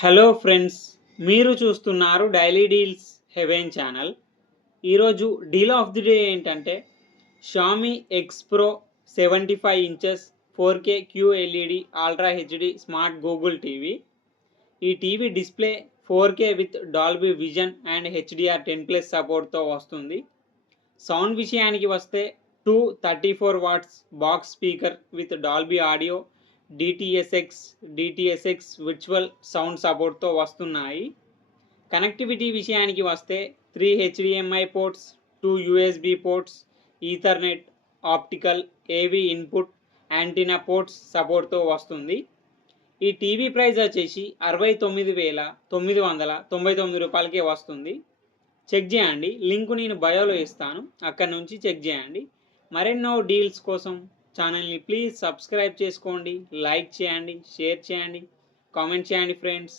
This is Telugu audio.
హలో ఫ్రెండ్స్, మీరు చూస్తున్నారు డైలీ డీల్స్ హెవెన్ ఛానల్. ఈరోజు డీల్ ఆఫ్ ది డే ఏంటంటే Xiaomi X pro 75 inches 4K QLED ultra HD smart Google TV. ఈ TV display 4K with Dolby vision and HDR10+ సపోర్ట్తో వస్తుంది. సౌండ్ విషయానికి వస్తే 234 watts box speaker with Dolby audio, DTS X virtual sound సపోర్ట్తో వస్తున్నాయి. కనెక్టివిటీ విషయానికి వస్తే 3 HDMI ports, 2 USB ports, Ethernet, optical, AV input, antenna ports సపోర్ట్తో వస్తుంది. ఈ టీవీ ప్రైస్ వచ్చేసి 69,999 రూపాయలకే వస్తుంది. చెక్ చేయండి, లింక్ నేను బయోలో ఇస్తాను, అక్కడ నుంచి చెక్ చేయండి. మరెన్నో డీల్స్ కోసం ఛానల్ని ప్లీజ్ సబ్స్క్రైబ్ చేసుకోండి, లైక్ చేయండి, షేర్ చేయండి, కామెంట్ చేయండి ఫ్రెండ్స్.